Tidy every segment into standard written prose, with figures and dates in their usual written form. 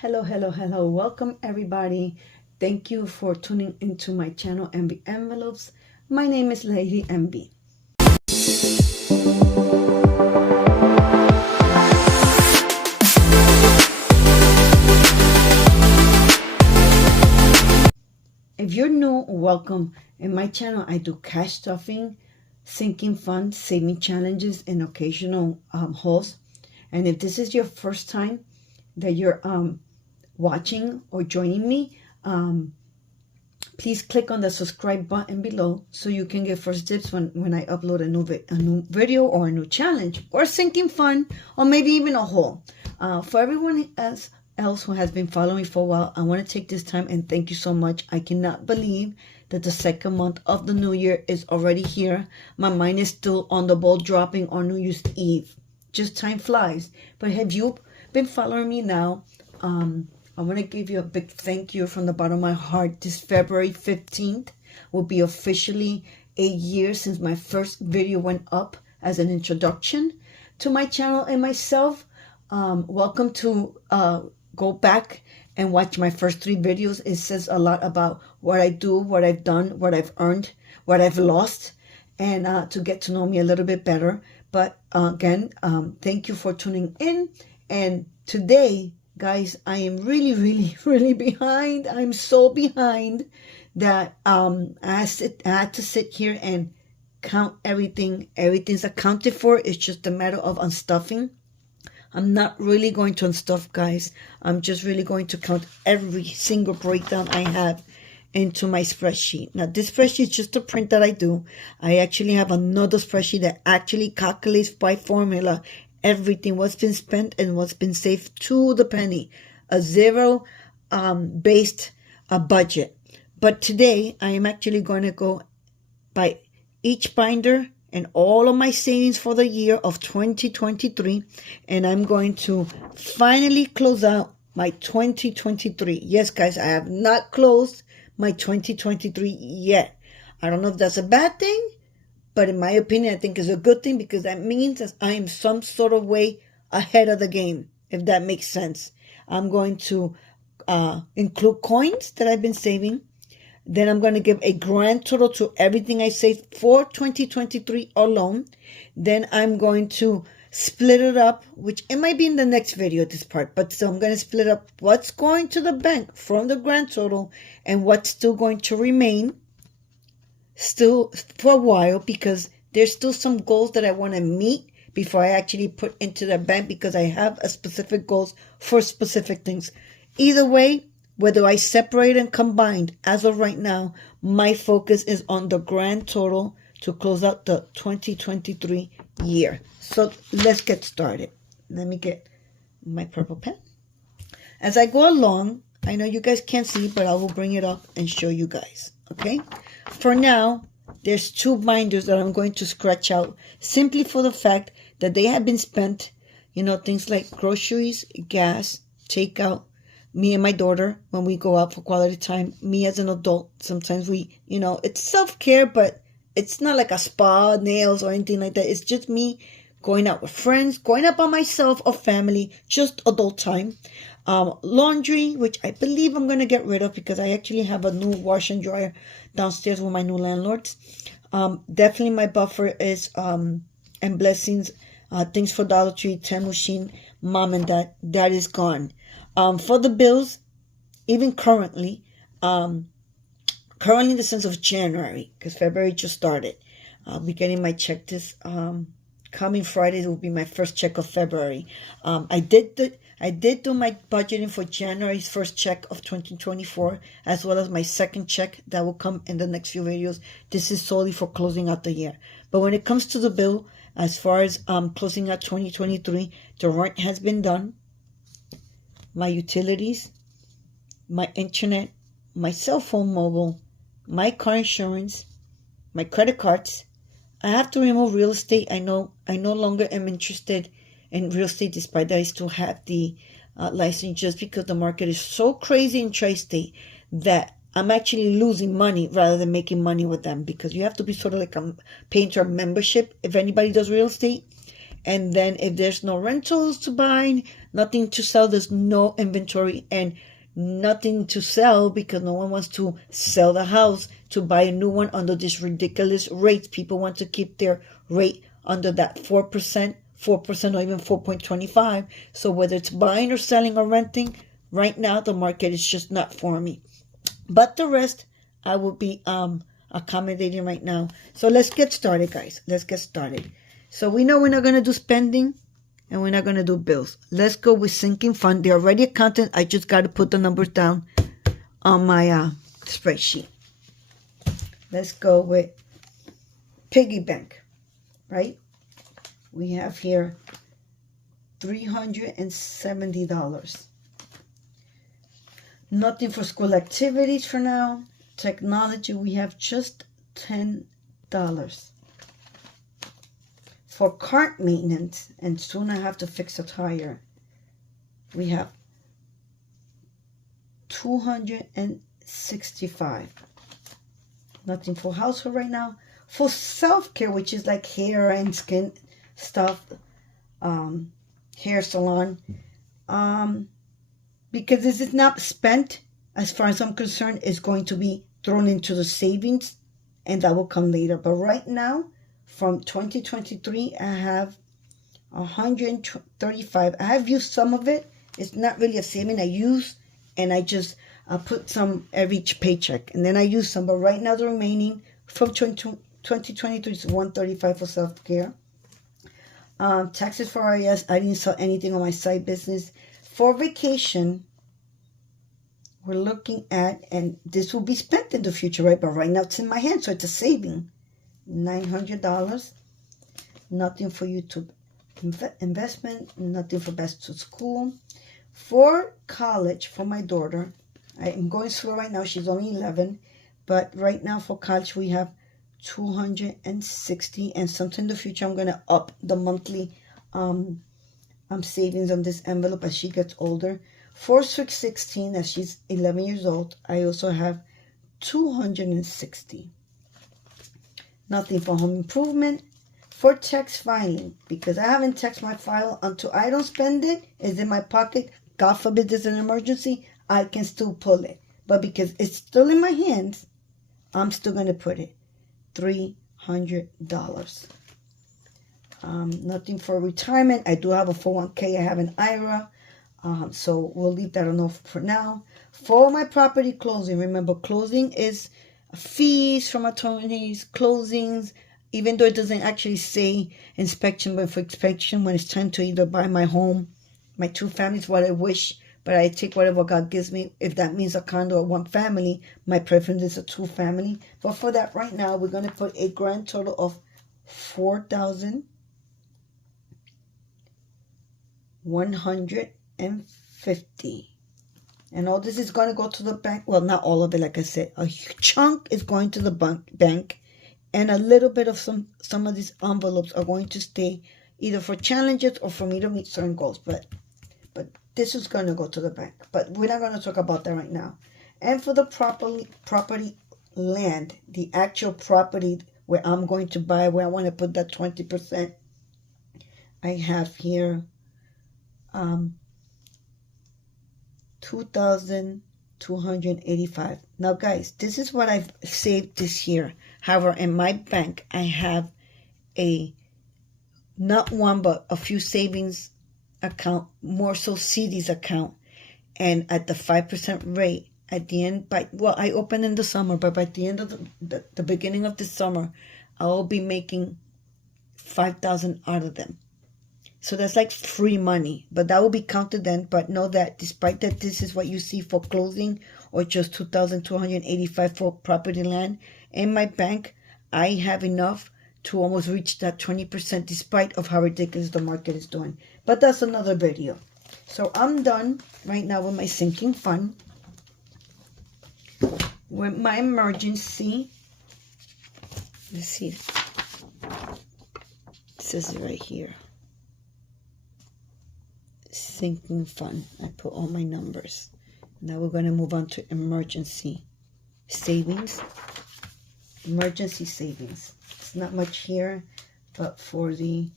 Hello. Welcome, everybody. Thank you for tuning into my channel, eNVyseNVelopes. My name is Lady Envy. If you're new, welcome. In my channel, I do cash stuffing, sinking funds, saving challenges, and occasional hauls. And if this is your first time that you're watching or joining me, please click on the subscribe button below so you can get first dibs when I upload a new video or a new challenge or sinking fund or maybe even a haul. For everyone else who has been following for a while, I want to take this time and thank you so much. I cannot believe that the second month of the new year is already here. My mind is still on the ball dropping on New Year's Eve. Just time flies. But have you been following me now? I want to give you a big thank you from the bottom of my heart. This February 15th will be officially 8 years since my first video went up as an introduction to my channel and myself. Welcome to go back and watch my first 3 videos. It says a lot about what I do, what I've done, what I've earned, what I've lost, and to get to know me a little bit better. But again, thank you for tuning in. And today, guys, I am really behind. I'm so behind that I had to sit here and count everything. Everything's accounted for. It's just a matter of unstuffing. I'm not really going to unstuff, guys. I'm just really going to count every single breakdown I have into my spreadsheet. Now, this spreadsheet is just a print that I do. I actually have another spreadsheet that actually calculates by formula everything, what's been spent and what's been saved to the penny. A zero based budget. But today, I am actually going to go by each binder and all of my savings for the year of 2023. And I'm going to finally close out my 2023. Yes, guys, I have not closed my 2023 yet. I don't know if that's a bad thing, but in my opinion, I think it's a good thing because that means that I am some sort of way ahead of the game, if that makes sense. I'm going to include coins that I've been saving. Then I'm going to give a grand total to everything I saved for 2023 alone. Then I'm going to split it up, which it might be in the next video, this part. But so I'm going to split up what's going to the bank from the grand total and what's still going to remain still for a while, because there's still some goals that I want to meet before I actually put into the bank, because I have a specific goals for specific things. Either way, whether I separate and combine, as of right now, my focus is on the grand total to close out the 2023 year. So let's get started. Let me get my purple pen. As I go along, I know you guys can't see, but I will bring it up and show you guys. Okay? For now, there's 2 binders that I'm going to scratch out simply for the fact that they have been spent, things like groceries, gas, takeout, me and my daughter when we go out for quality time, me as an adult. Sometimes we, it's self-care, but it's not like a spa, nails, or anything like that. It's just me going out with friends, going out by myself or family, just adult time. Laundry, which I believe I'm going to get rid of because I actually have a new washer and dryer downstairs with my new landlords. Definitely my buffer is, and blessings, things for Dollar Tree, Temushin, Mom and Dad, that is gone. For the bills, even currently in the sense of January, because February just started. I'll be getting my check this coming Friday. Will be my first check of February. I did do my budgeting for January's first check of 2024, as well as my second check that will come in the next few videos. This is solely for closing out the year. But when it comes to the bill, as far as closing out 2023, the rent has been done. My utilities, my internet, my cell phone mobile, my car insurance, my credit cards. I have to remove real estate. I no longer am interested in real estate, despite that I still have the license, just because the market is so crazy in Tri-State that I'm actually losing money rather than making money with them, because you have to be sort of like paying to a membership if anybody does real estate. And then if there's no rentals to buy, nothing to sell, there's no inventory and nothing to sell because no one wants to sell the house to buy a new one under this ridiculous rate. People want to keep their rate under that 4%, or even 4.25. So whether it's buying or selling or renting, right now the market is just not for me. But the rest I will be accommodating right now. So let's get started, guys. Let's get started. So we know we're not going to do spending and we're not going to do bills. Let's go with sinking fund. They're already accounted. I just got to put the numbers down on my spreadsheet. Let's go with piggy bank, right? We have here $370. Nothing for school activities for now. Technology, we have just $10. For cart maintenance, and soon I have to fix a tire, we have $265. Nothing for household right now. For self-care, which is like hair and skin stuff, hair salon, because this is not spent, as far as I'm concerned, is going to be thrown into the savings, and that will come later. But right now, from 2023, I have $135. I have used some of it. It's not really a saving. I use, and I just put some every paycheck, and then I use some. But right now, the remaining from 2023 is $135 for self-care. Taxes for RIS, I didn't sell anything on my side business. For vacation, we're looking at, and this will be spent in the future, right? But right now it's in my hand, so it's a saving. $900. Nothing for YouTube investment. Nothing for best to school. For college, for my daughter, I am going slow right now. She's only 11. But right now for college, we have $260. And sometime in the future, I'm going to up the monthly savings on this envelope as she gets older. For Sweet 16, as she's 11 years old, I also have $260. Nothing for home improvement. For tax filing, because I haven't taxed my file until I don't spend it, it's in my pocket. God forbid there's an emergency, I can still pull it. But because it's still in my hands, I'm still going to put it. $300. Nothing for retirement. I do have a 401k. I have an IRA. So we'll leave that alone for now. For my property closing, remember closing is fees from attorneys, closings, even though it doesn't actually say inspection, but for inspection when it's time to either buy my home, my 2 families, what I wish, but I take whatever God gives me. If that means a condo or 1 family, my preference is a 2 family. But for that right now, we're going to put a grand total of $4,150. And all this is going to go to the bank. Well, not all of it, like I said. A chunk is going to the bank. And a little bit of some of these envelopes are going to stay either for challenges or for me to meet certain goals. But this is going to go to the bank. But we're not going to talk about that right now. And for the property land, the actual property where I'm going to buy, where I want to put that 20%, I have here $2,285. Now, guys, this is what I've saved this year. However, in my bank, I have a not one but a few savings account, more so CDs account, and at the 5% rate. At the end, I open in the summer, but by the end of the beginning of the summer, I will be making $5,000 out of them. So that's like free money, but that will be counted then. But know that despite that, this is what you see for closing, or just $2,285 for property land. In my bank, I have enough to almost reach that 20%, despite of how ridiculous the market is doing. But that's another video. So I'm done right now with my sinking fund. With my emergency, let's see, it says it right here. Sinking fund. I put all my numbers. Now we're going to move on to emergency savings. Emergency savings. It's not much here, but for the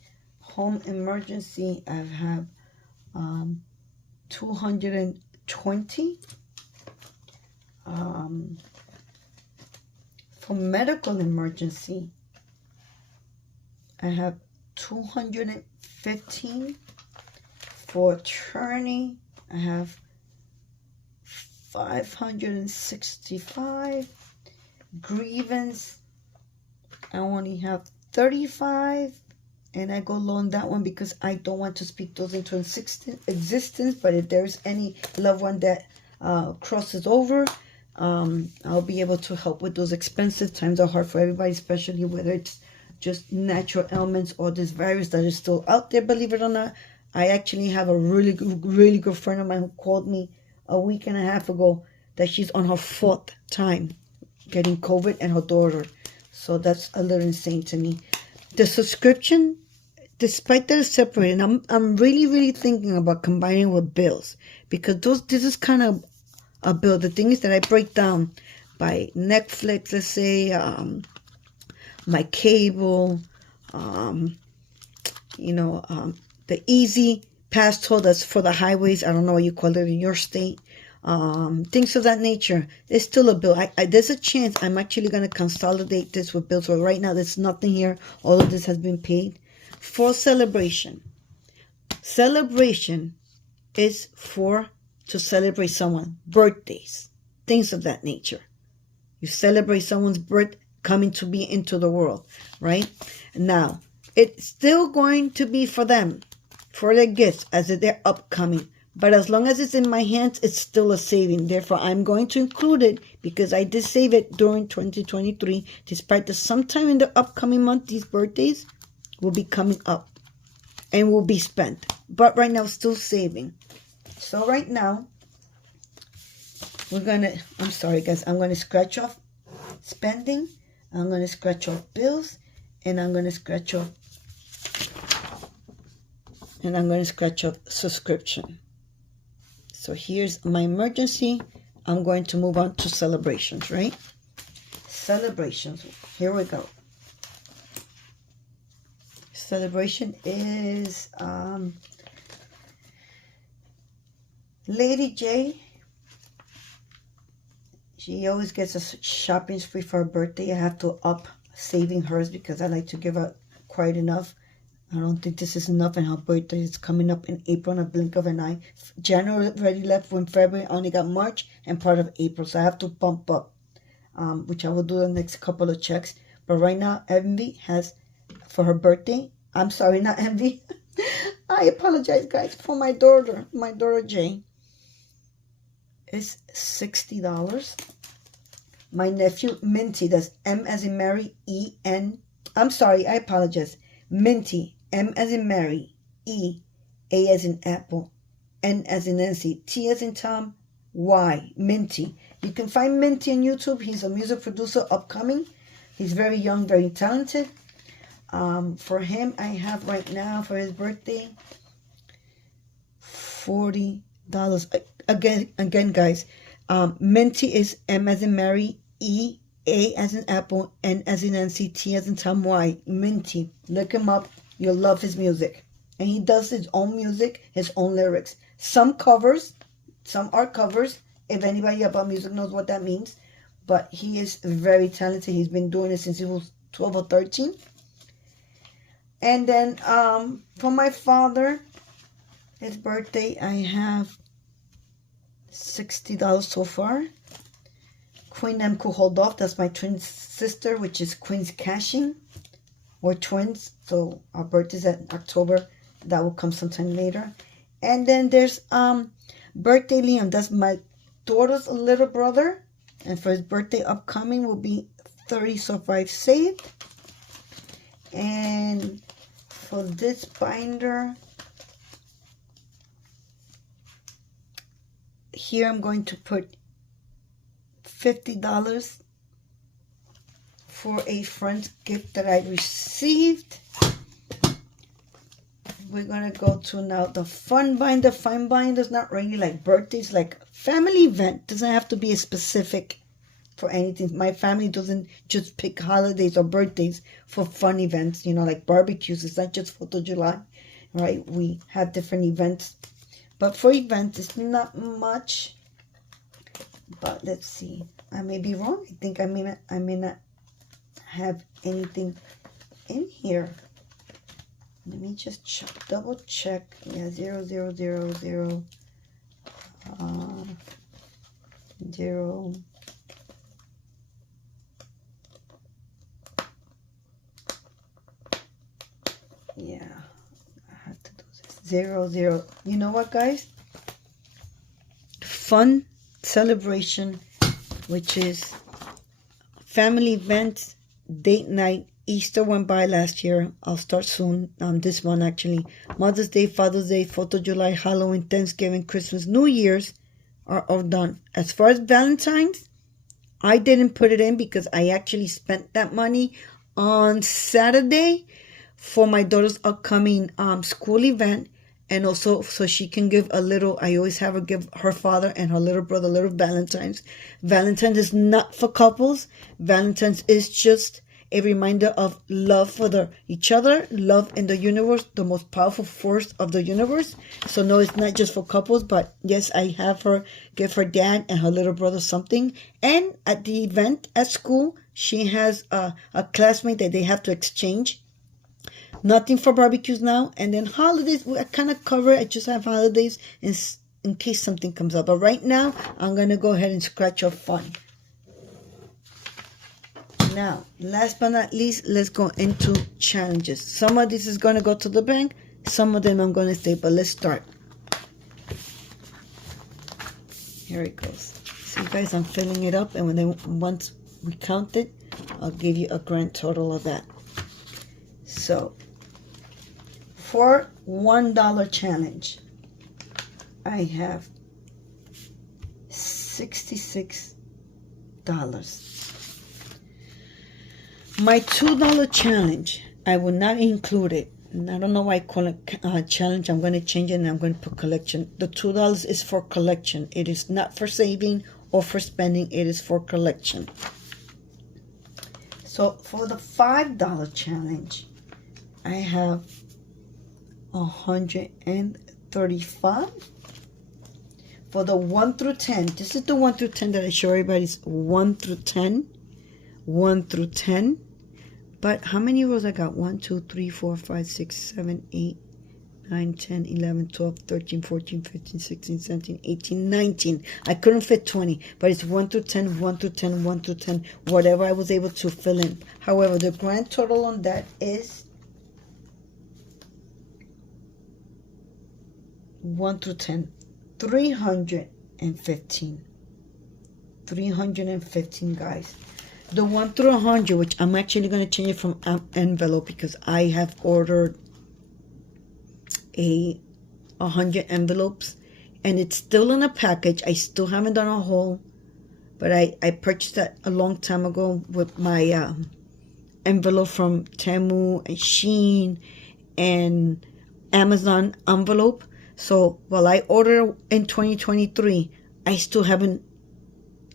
home emergency, I have 220. For medical emergency, I have 215. For attorney, I have 565. Grievance, I only have 35. And I go low on that one because I don't want to speak those into existence. But if there's any loved one that crosses over, I'll be able to help with those expenses. Times are hard for everybody, especially whether it's just natural ailments or this virus that is still out there, believe it or not. I actually have a really good friend of mine who called me a week and a half ago that she's on her 4th time getting COVID, and her daughter. So that's a little insane to me. The subscription, despite that it's separated, I'm really thinking about combining with bills, because this is kind of a bill. The thing is that I break down by Netflix, let's say, my cable, the easy pass toll that's for the highways. I don't know what you call it in your state. Things of that nature. It's still a bill. There's a chance I'm actually going to consolidate this with bills. So right now, there's nothing here. All of this has been paid. For celebration. Celebration is to celebrate someone. Birthdays. Things of that nature. You celebrate someone's birth coming to be into the world. Right? Now, it's still going to be for them. For their gifts as they're upcoming. But as long as it's in my hands, it's still a saving. Therefore, I'm going to include it because I did save it during 2023. Despite that sometime in the upcoming month, these birthdays will be coming up and will be spent. But right now, still saving. So right now, I'm sorry guys, I'm going to scratch off spending. I'm going to scratch off bills. And I'm going to scratch off subscription. So here's my emergency. I'm going to move on to celebrations, right? Celebrations. Here we go. Celebration is Lady J. She always gets a shopping spree for her birthday. I have to up saving hers because I like to give her quite enough. I don't think this is enough, and her birthday is coming up in April in a blink of an eye. January already left, when February I only got March and part of April, so I have to bump up, which I will do the next couple of checks. But right now, Envy has, for her birthday, I'm sorry, not Envy. I apologize, guys, for my daughter Jay. It's $60. My nephew, Minty, that's M as in Mary, E-N. I'm sorry, I apologize. Minty, M as in Mary, E, A as in Apple, N as in Nancy, T as in Tom, Y, Minty. You can find Minty on YouTube. He's a music producer, upcoming. He's very young, very talented. For him, I have right now, for his birthday, $40. Again, guys, Minty is M as in Mary, E, A as in Apple, N as in Nancy, T as in Tom, Y. Minty. Look him up. You'll love his music. And he does his own music, his own lyrics. Some covers, some are covers. If anybody about music knows what that means. But he is very talented. He's been doing it since he was 12 or 13. And then for my father, his birthday, I have $60 so far. Queen M could hold off. That's my twin sister, which is Queen's Cashing. We're twins, so our birthday's at October. That will come sometime later. And then there's Birthday Liam. That's my daughter's little brother. And for his birthday upcoming will be 30 so far I've saved. And for this binder, here I'm going to put $50 for a friend's gift that I received. We're going to go to now the fun binder. Fun binder is not really like birthdays, like family event. Doesn't have to be a specific for anything. My family doesn't just pick holidays or birthdays for fun events, you know, like barbecues. It's not just 4th of July, right? We have different events. But for events, it's not much. But let's see. I may be wrong. I think I may not have anything in here. Let me just double check. Yeah, 0, 0, 0, 0. 0. Yeah, I have to do this. 0, 0. You know what, guys? Fun celebration, which is family events, date night. Easter went by last year. I'll start soon. This month actually. Mother's Day, Father's Day, 4th of July, Halloween, Thanksgiving, Christmas, New Year's are all done. As far as Valentine's, I didn't put it in because I actually spent that money on Saturday for my daughter's upcoming school event, and also so she can give a little. I always have her give her father and her little brother little Valentine's. Valentine's is not for couples. Valentine's is just a reminder of love for each other, love in the universe, the most powerful force of the universe. So no, it's not just for couples, but yes, I have her give her dad and her little brother something. And at the event at school, she has a classmate that they have to exchange. Nothing for barbecues now. And then holidays, I kind of cover it. I just have holidays in case something comes up. But right now, I'm going to go ahead and scratch off fun. Now, last but not least, let's go into challenges. Some of this is going to go to the bank. Some of them I'm going to stay, but let's start. Here it goes. See, guys, I'm filling it up, and once we count it, I'll give you a grand total of that. So, for $1 challenge, I have $66. My $2 challenge, I will not include it. And I don't know why I call it challenge. I'm going to change it and I'm going to put collection. The $2 is for collection. It is not for saving or for spending. It is for collection. So for the $5 challenge, I have $135. For the 1 through 10, this is the 1 through 10 that I show everybody's 1 through 10. 1 through 10. But how many rows I got? 1, 2, 3, 4, 5, 6, 7, 8, 9, 10, 11, 12, 13, 14, 15, 16, 17, 18, 19. I couldn't fit 20, but it's 1 through 10, 1 through 10, 1 through 10, whatever I was able to fill in. However, the grand total on that is 1 through 10, 315. 315, guys. The 1 through 100, which I'm actually going to change it from envelope because I have ordered 100 envelopes and it's still in a package. I still haven't done a haul, but I purchased that a long time ago with my envelope from Temu and Shein and Amazon envelope. So while I ordered in 2023, I still haven't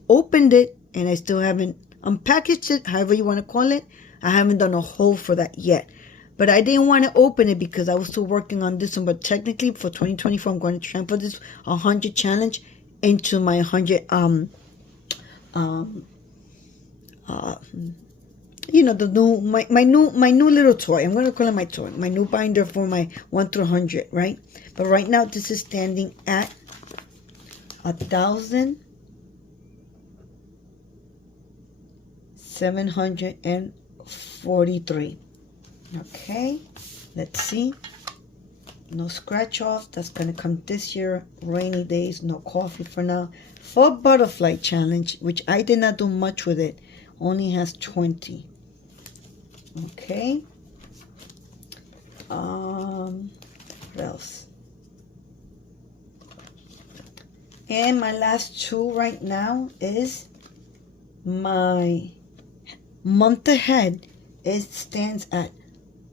opened it and I still haven't unpackaged it, however you want to call it. I haven't done a haul for that yet. But I didn't want to open it because I was still working on this one. But technically for 2024, I'm going to transfer this 100 challenge into my 100, you know, the new, my new little toy. I'm going to call it my toy. My new binder for my 1 through 100, right? But right now, this is standing at 1,743. Okay, let's see. No scratch off. That's going to come this year. Rainy days, no coffee for now. For butterfly challenge, which I did not do much with it, only has 20. Okay. What else? And my last two right now is my month ahead. It stands at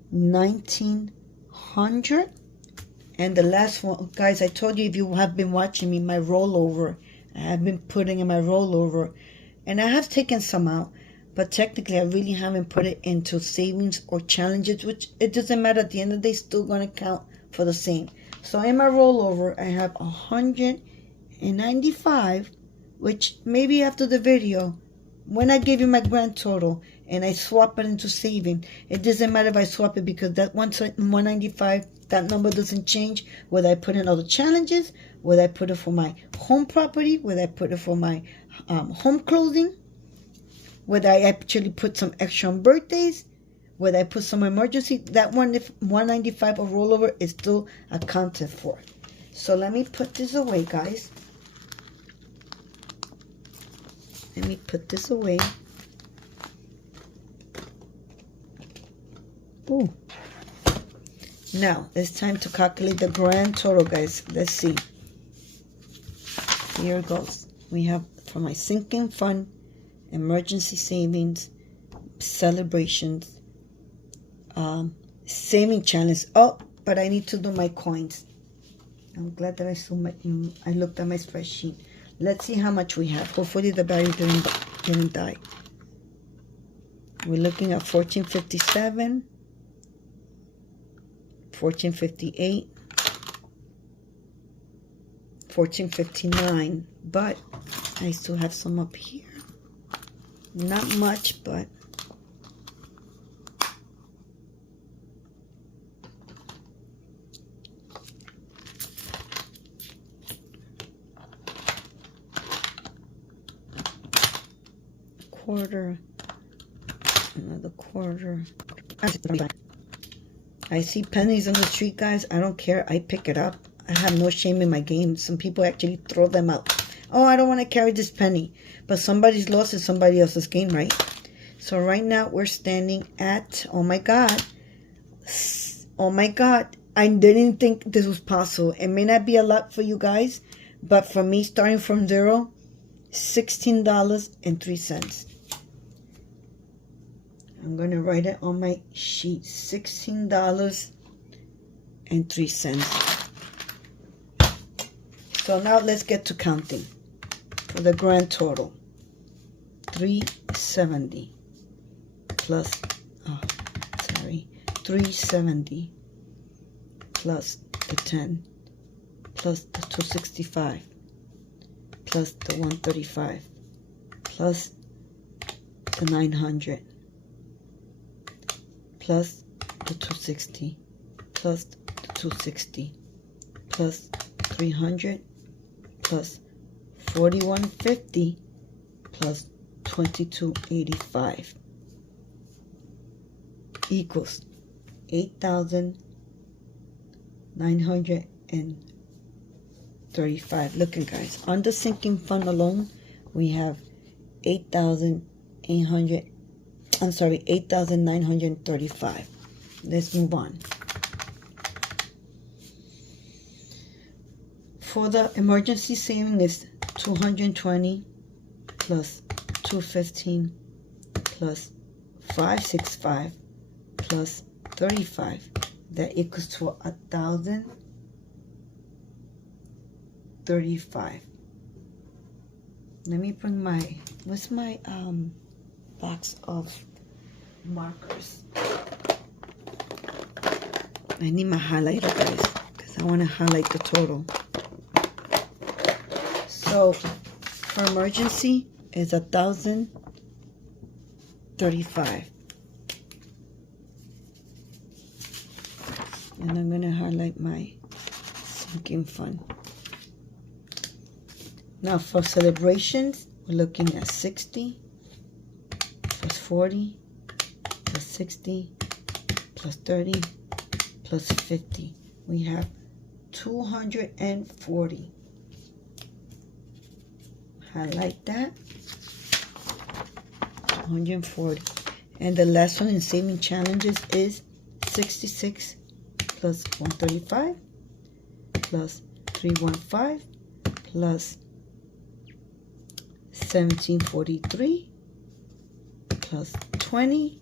1,900. And the last one, guys, I told you if you have been watching me, my rollover, I have been putting in my rollover And I have taken some out, but technically I really haven't put it into savings or challenges, which it doesn't matter. At the end of the day, still going to count for the same. So in my rollover, I have 195, which maybe after the video, when I give you my grand total and I swap it into saving, it doesn't matter if I swap it, because that 195, that number doesn't change whether I put in other challenges, whether I put it for my home property, whether I put it for my home clothing, whether I actually put some extra on birthdays, whether I put some emergency. That 195 of rollover is still accounted for. So let me put this away, guys. Let me put this away. Ooh. Now, it's time to calculate the grand total, guys. Let's see. Here it goes. We have for my sinking fund, emergency savings, celebrations, saving challenge. Oh, but I need to do my coins. I'm glad that I looked at my spreadsheet. Let's see how much we have. Hopefully the battery didn't die. We're looking at 1457, 1458, 1459, but I still have some up here. Not much, but quarter, another quarter. I see pennies on the street, guys. I don't care. I pick it up. I have no shame in my game. Some people actually throw them out. Oh, I don't want to carry this penny. But somebody's loss is somebody else's gain, right? So right now we're standing at, oh my God. Oh my God. I didn't think this was possible. It may not be a lot for you guys, but for me, starting from zero, $16.03. I'm going to write it on my sheet. $16.03. So now let's get to counting for the grand total. 370 plus, 370 plus the 10 plus the 265 plus the 135 plus the 900 plus the 260 plus the 260 plus 300 plus 4150 plus 2285 equals 8,935. Looking, guys, on the sinking fund alone, we have 8,935. Let's move on. For the emergency saving is 220 plus 215 plus 565 plus 35. That equals to 1,035. Let me bring my, what's my box of markers? I need my highlighter, guys, because I want to highlight the total. So for emergency is 1,035. And I'm going to highlight my sinking fund. Now for celebrations, we're looking at 60 plus 40 plus 60 plus 30 plus 50. We have 240. Highlight that. 240. And the last one in saving challenges is 66 plus 135 plus 315 plus 1743 plus 20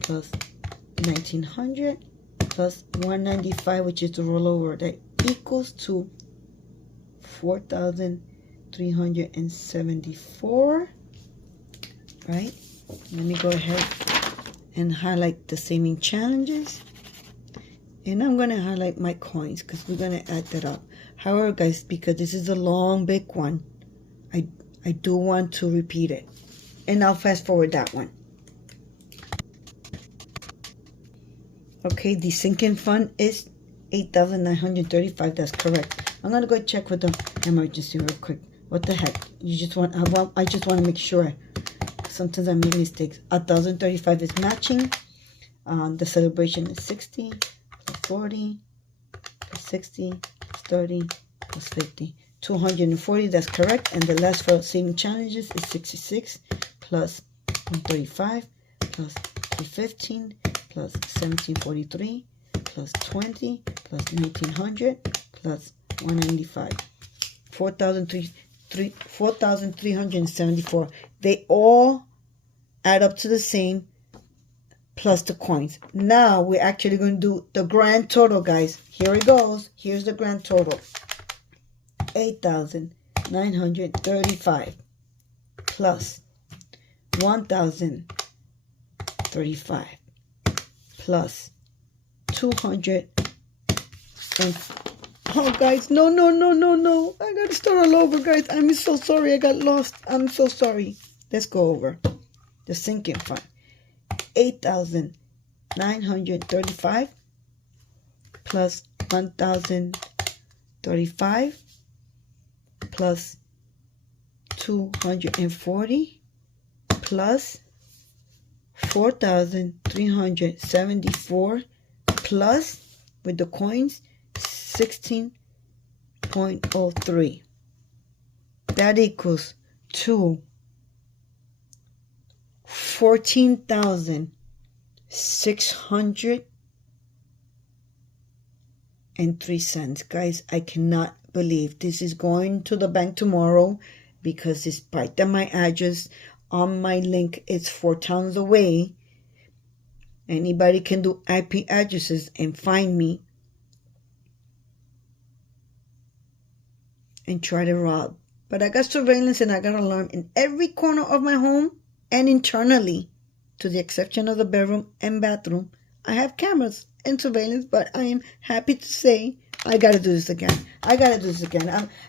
plus 1900 plus 195, which is the rollover, that equals to 4,374. right? Let me go ahead and highlight the saving challenges. And I'm going to highlight my coins because we're going to add that up. However, guys, because this is a long, big one, I do want to repeat it. And I'll fast forward that one. Okay, the sinking fund is $8,935. That's correct. I'm going to go check with the emergency real quick. What the heck? I just want to make sure. Sometimes I make mistakes. 1,035 is matching. The celebration is 60 plus 40 plus 60 plus 30 plus 50. 240, that's correct. And the last for saving challenges is 66 plus 135 plus 315 plus 1743 plus 20 plus 1900 plus 195. 4,374. They all add up to the same plus the coins. Now we're actually going to do the grand total, guys. Here it goes. Here's the grand total. 8,935 plus 1,035 plus 200 and oh guys, no, I gotta start all over, guys. I'm so sorry, I got lost. I'm so sorry. Let's go over the sinking fund. 8,935 plus 1,035 plus 240 plus 4,374 plus with the coins 16.03. That equals to 14,603 cents. Guys, I cannot believe this is going to the bank tomorrow because despite that my address on my link is 4 towns away, anybody can do IP addresses and find me and try to rob. But I got surveillance and I got alarm in every corner of my home and internally, to the exception of the bedroom and bathroom. I have cameras and surveillance, but I am happy to say I got to do this again.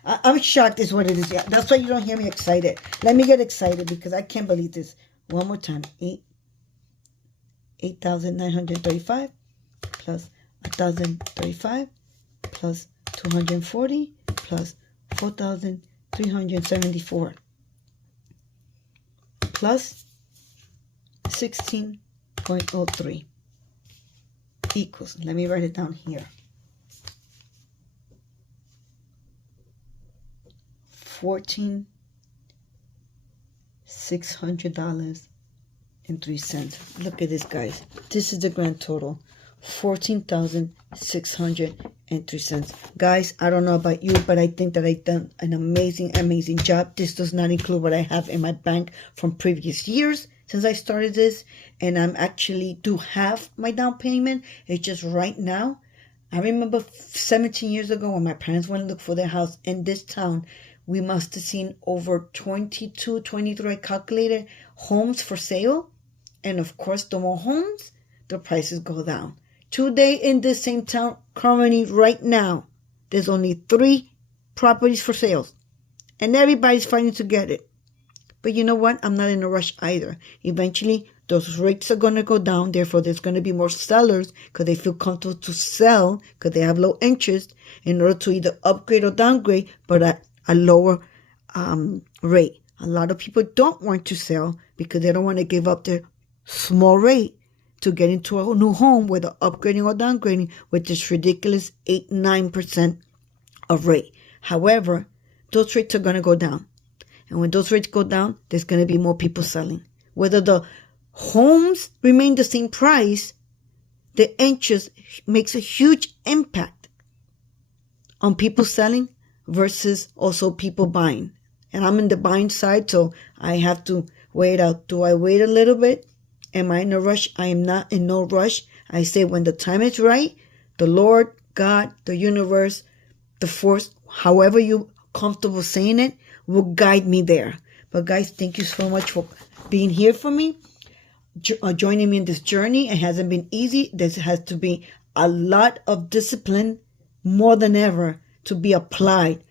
I'm shocked is what it is. Yeah, that's why you don't hear me excited. Let me get excited because I can't believe this. One more time. 8,935 plus 1,035 plus 240 plus 4,374 plus 16.03 equals, let me write it down here, $14,600.03. Look at this, guys. This is the grand total. $14,603. Guys, I don't know about you, but I think that I've done an amazing job. This does not include what I have in my bank from previous years since I started this, and I'm actually do have my down payment. It's just right now. I remember 17 years ago when my parents went to look for their house in this town, we must have seen over 22, 23, I calculated, homes for sale. And of course, the more homes, the prices go down. Today in this same town, currently right now, there's only 3 properties for sales. And everybody's fighting to get it. But you know what? I'm not in a rush either. Eventually, those rates are going to go down. Therefore, there's going to be more sellers because they feel comfortable to sell because they have low interest in order to either upgrade or downgrade, but at a lower rate. A lot of people don't want to sell because they don't want to give up their small rate to get into a new home, whether upgrading or downgrading, with this ridiculous 8-9% of rate. However, those rates are going to go down. And when those rates go down, there's going to be more people selling. Whether the homes remain the same price, the interest makes a huge impact on people selling versus also people buying. And I'm in the buying side, so I have to wait out. Do I wait a little bit? Am I in a rush? I am not in no rush. I say when the time is right, the Lord, God, the universe, the force, however you comfortable saying it, will guide me there. But guys, thank you so much for being here for me, joining me in this journey. It hasn't been easy. There has to be a lot of discipline, more than ever, to be applied.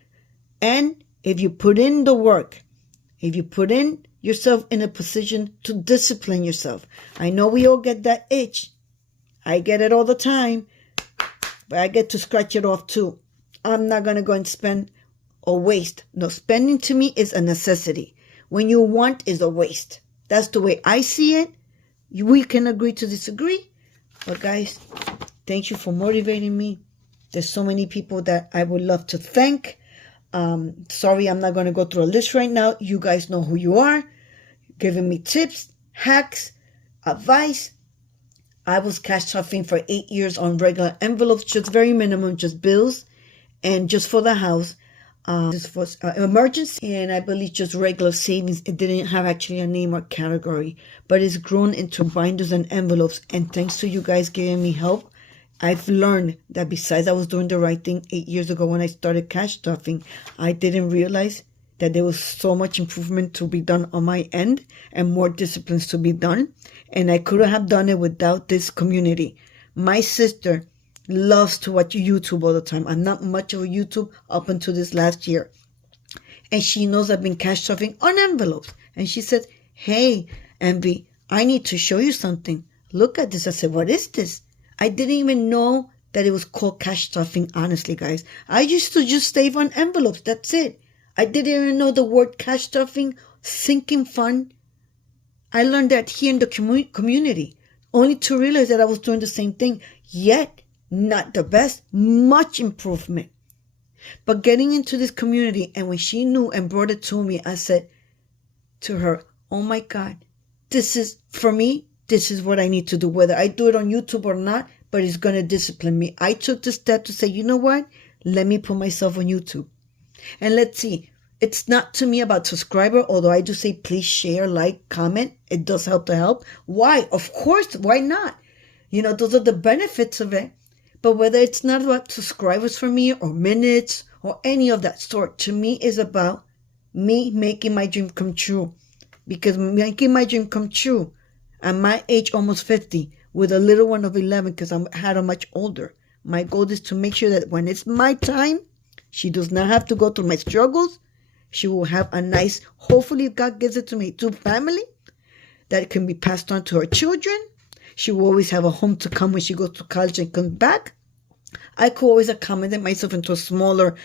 And if you put in the work, if you put in yourself in a position to discipline yourself. I know we all get that itch. I get it all the time, but I get to scratch it off too. I'm not going to go and spend or waste. No, spending to me is a necessity. When you want is a waste. That's the way I see it. We can agree to disagree. But guys, thank you for motivating me. There's so many people that I would love to thank. Sorry, I'm not going to go through a list right now. You guys know who you are. Giving me tips, hacks, advice. I was cash stuffing for 8 years on regular envelopes, just very minimum, just bills, and just for the house. This was emergency, and I believe just regular savings. It didn't have actually a name or category, but it's grown into binders and envelopes. And thanks to you guys giving me help, I've learned that besides I was doing the right thing 8 years ago when I started cash stuffing, I didn't realize that there was so much improvement to be done on my end and more disciplines to be done. And I couldn't have done it without this community. My sister loves to watch YouTube all the time. I'm not much of a YouTube up until this last year. And she knows I've been cash stuffing on envelopes. And she said, hey, Envy, I need to show you something. Look at this. I said, what is this? I didn't even know that it was called cash stuffing, honestly, guys. I used to just save on envelopes. That's it. I didn't even know the word cash stuffing, sinking fund. I learned that here in the community, only to realize that I was doing the same thing, yet not the best, much improvement. But getting into this community, and when she knew and brought it to me, I said to her, oh my God, this is, for me, this is what I need to do, whether I do it on YouTube or not, but it's going to discipline me. I took the step to say, you know what? Let me put myself on YouTube. And let's see, it's not to me about subscriber, although I do say please share, like, comment. It does help to help. Why? Of course, why not? You know, those are the benefits of it. But whether it's not about subscribers for me or minutes or any of that sort, to me is about me making my dream come true. Because making my dream come true at my age, almost 50, with a little one of 11, because I had her much older. My goal is to make sure that when it's my time, she does not have to go through my struggles. She will have a nice, hopefully God gives it to me, to family that can be passed on to her children. She will always have a home to come when she goes to college and comes back. I could always accommodate myself into a smaller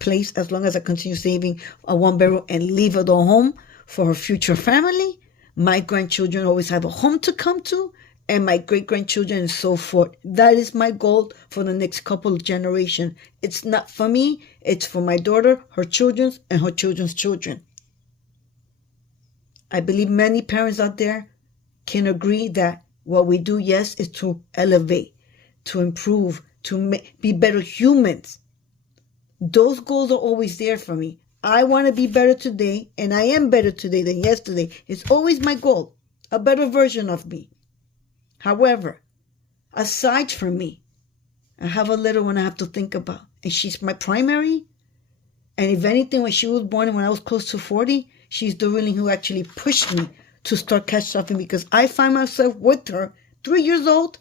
place as long as I continue saving a one-bedroom and leave her the home for her future family. My grandchildren always have a home to come to, and my great-grandchildren and so forth. That is my goal for the next couple of generations. It's not for me. It's for my daughter, her children, and her children's children. I believe many parents out there can agree that what we do, yes, is to elevate, to improve, to be better humans. Those goals are always there for me. I want to be better today, and I am better today than yesterday. It's always my goal, a better version of me. However, aside from me, I have a little one I have to think about, and she's my primary. And if anything, when she was born and when I was close to 40, she's the one who actually pushed me to start cash stuffing, because I find myself with her, 3 years old,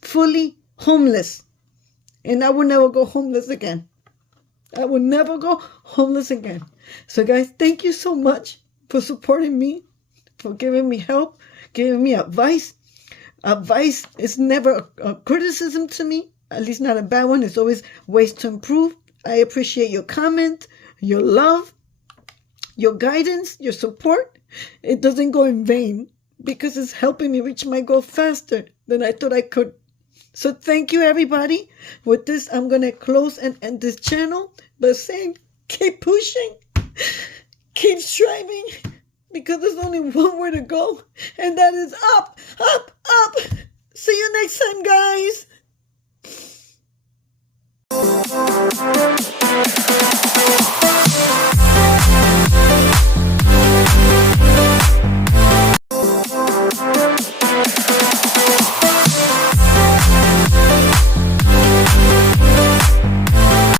fully homeless. And I will never go homeless again. I will never go homeless again. So guys, thank you so much for supporting me, for giving me help, giving me advice. Advice is never a criticism to me, at least not a bad one. It's always ways to improve. I appreciate your comment, your love, your guidance, your support. It doesn't go in vain because it's helping me reach my goal faster than I thought I could. So thank you, everybody. With this, I'm going to close and end this channel by saying, keep pushing, keep striving, because there's only one way to go, and that is up, up, up. See you next time, guys.